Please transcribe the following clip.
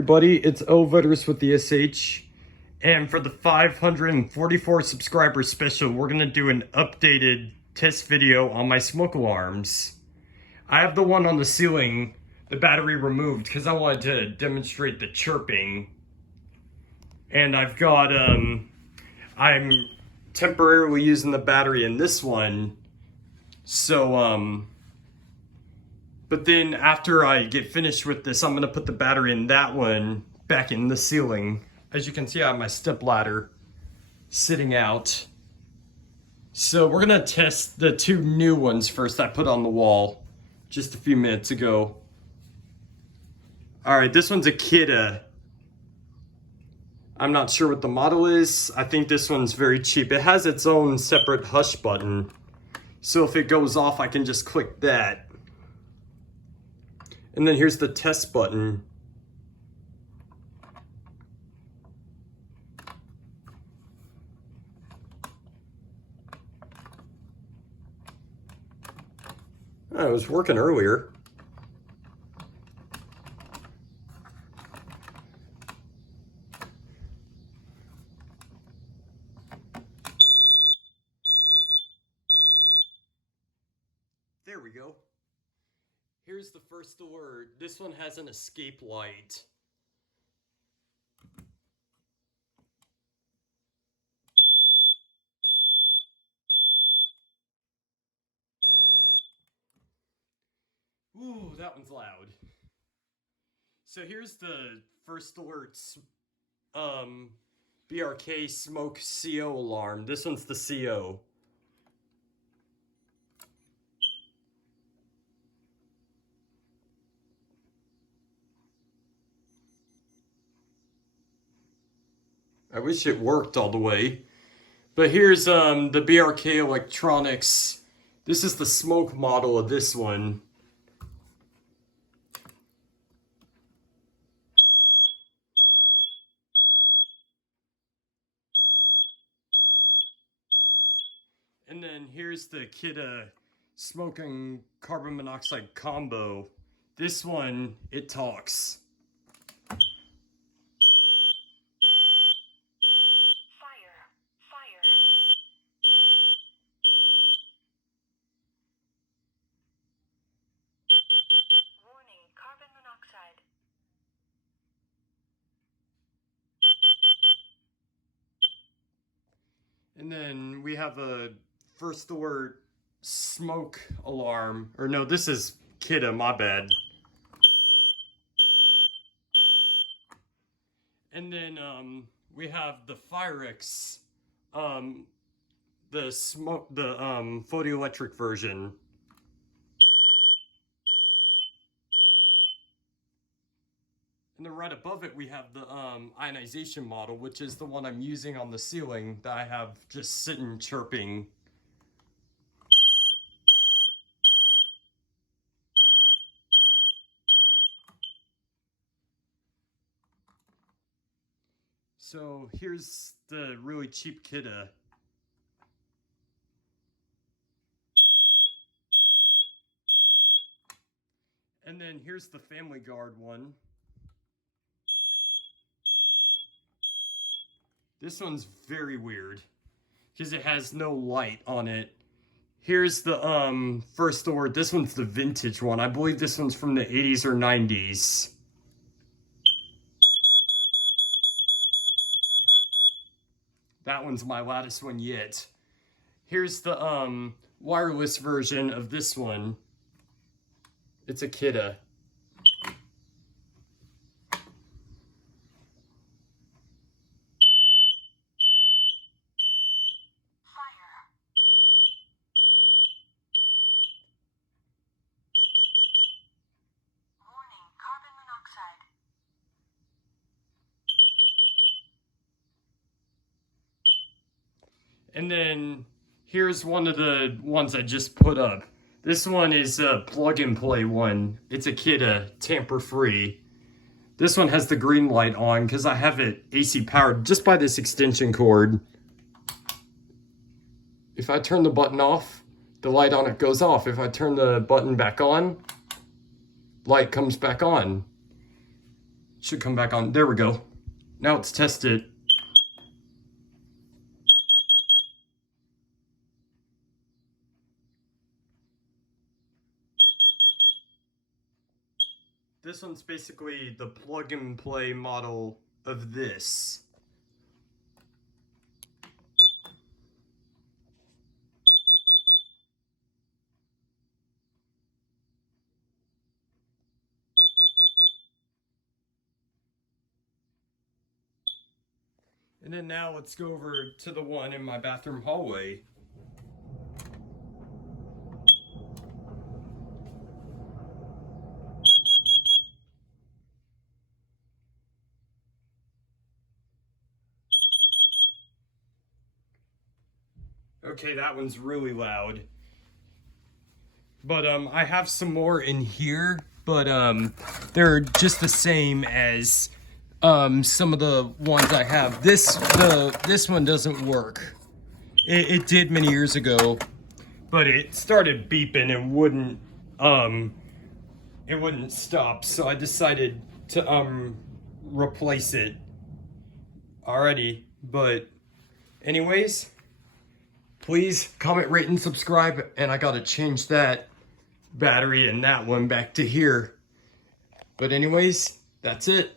Everybody, it's Voters with the SH, and for the 544 subscriber special, we're gonna do an updated test video on my smoke alarms. I have the one on the ceiling, the battery removed, because I wanted to demonstrate the chirping. And I've got, I'm temporarily using the battery in this one, so, but then after I get finished with this, I'm gonna put the battery in that one back in the ceiling. As you can see, I have my step ladder sitting out. So we're gonna test the two new ones first I put on the wall just a few minutes ago. All right, this one's a Kidda. I'm not sure what the model is. I think this one's very cheap. It has its own separate hush button. So if it goes off, I can just click that. And then here's the test button. Oh, it was working earlier. There we go. Here's the first alert. This one has an escape light. Ooh, that one's loud. So here's the first alert's BRK Smoke CO alarm. This one's the CO. I wish it worked all the way. But here's the BRK Electronics. This is the smoke model of this one. And then here's the Kidda smoking carbon monoxide combo. This one, it talks. And then we have a first alert smoke alarm. Or no, this is Kidda, my bad. And then we have the Firex, the photoelectric version. And then right above it, we have the ionization model, which is the one I'm using on the ceiling that I have just sitting chirping. So here's the really cheap Kidda. And then here's the Family Guard one. This one's very weird because it has no light on it. Here's the first alert. This one's the vintage one. I believe this one's from the 80s or 90s. That one's my loudest one yet. Here's the wireless version of this one. It's a Kidda. And then here's one of the ones I just put up. This one is a plug-and-play one. It's a Kidda, tamper-free. This one has the green light on because I have it AC powered just by this extension cord. If I turn the button off, the light on it goes off. If I turn the button back on, light comes back on. Should come back on. There we go. Now it's tested. This one's basically the plug and play model of this. And then now let's go over to the one in my bathroom hallway. Okay, that one's really loud. But I have some more in here, but they're just the same as some of the ones I have. This one doesn't work. It did many years ago, but it started beeping and it wouldn't stop. So I decided to replace it already. But anyways, please comment, rate, and subscribe. And I gotta change that battery and that one back to here. But anyways, that's it.